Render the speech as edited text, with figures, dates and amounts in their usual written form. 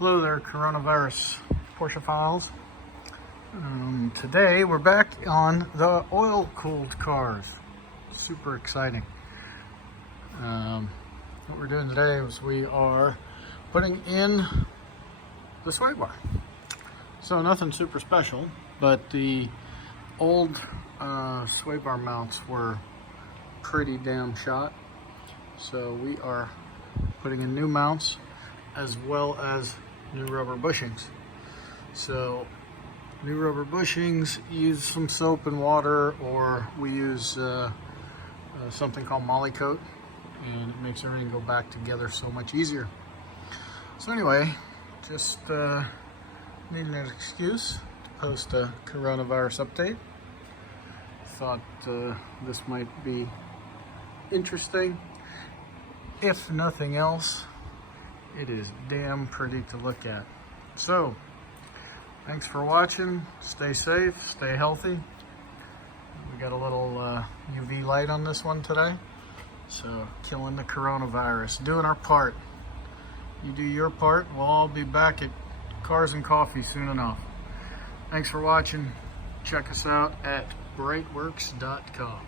Hello there, coronavirus Porsche files. Today we're back on the oil-cooled cars. Super exciting. What we're doing today is we are putting in the sway bar. So nothing super special, but the old sway bar mounts were pretty damn shot. So we are putting in new mounts as well as new rubber bushings. So new rubber bushings, use some soap and water, or we use something called Molly Coat, and it makes everything go back together so much easier. So anyway, just needing an excuse to post a coronavirus update. Thought this might be interesting. If nothing else, it is damn pretty to look at. So, thanks for watching. Stay safe, stay healthy. We got a little UV light on this one today. So, killing the coronavirus, doing our part. You do your part, we'll all be back at Cars and Coffee soon enough. Thanks for watching. Check us out at BreitWerks.com.